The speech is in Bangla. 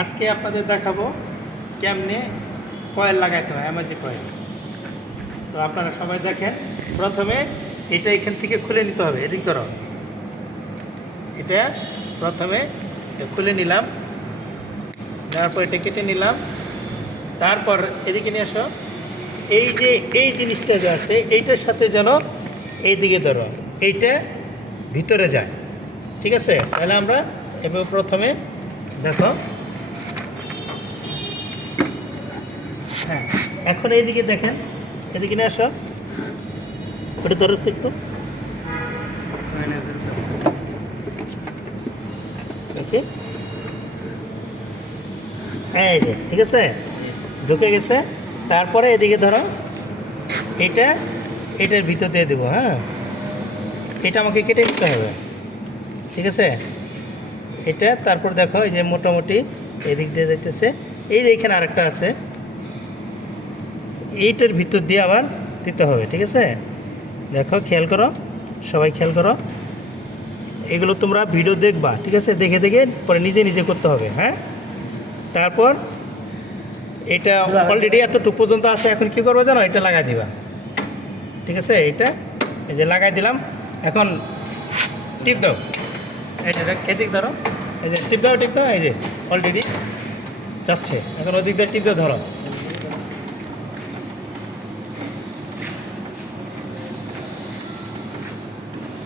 আজকে আপনাদের দেখাবো কেমনে কয়েল লাগাইতে হয়, এমার্জি কয়েল। তো আপনারা সবাই দেখেন। প্রথমে এটা এখান থেকে খুলে নিতে হবে, এদিক ধরো। এটা প্রথমে খুলে নিলাম, নেওয়ার পর এটা কেটে নিলাম। তারপর এদিকে নিয়ে আসো। এই যে এই জিনিসটা যে আছে এইটার সাথে যেন এইদিকে ধরো, এইটা ভিতরে যায়, ঠিক আছে? তাহলে আমরা এবার প্রথমে দেখো, হ্যাঁ, এখন এইদিকে দেখেন, এদিকে নিয়ে আসো। ওটা ধরো একটু, ওকে, এই যে ঠিক আছে, ঢুকে গেছে। তারপরে এদিকে ধরো, এটা এটার ভিতর দিয়ে দেবো। হ্যাঁ, এটা আমাকে কেটে নিতে হবে, ঠিক আছে? এটা তারপর দেখো, এই যে মোটামুটি এদিক দিয়ে যাইতেছে। এই যে এখানে আরেকটা আছে, এইটার ভিতর দিয়ে আবার দিতে হবে, ঠিক আছে? দেখো, খেয়াল করো, সবাই খেয়াল করো। এগুলো তোমরা ভিডিও দেখবা, ঠিক আছে? দেখে দেখে পরে নিজে নিজে করতে হবে। হ্যাঁ, তারপর এটা অলরেডি এতটুকু পর্যন্ত আছে। এখন কী করবো জানো? এটা লাগাই দিবা, ঠিক আছে? এটা এই যে লাগাই দিলাম। এখন টিপ দাও, এই যে এদিক ধরো, এই যে টিপ দাও, টিপ দাও, এই যে অলরেডি যাচ্ছে। এখন ওদিক দিয়ে টিপ দিয়ে ধরো।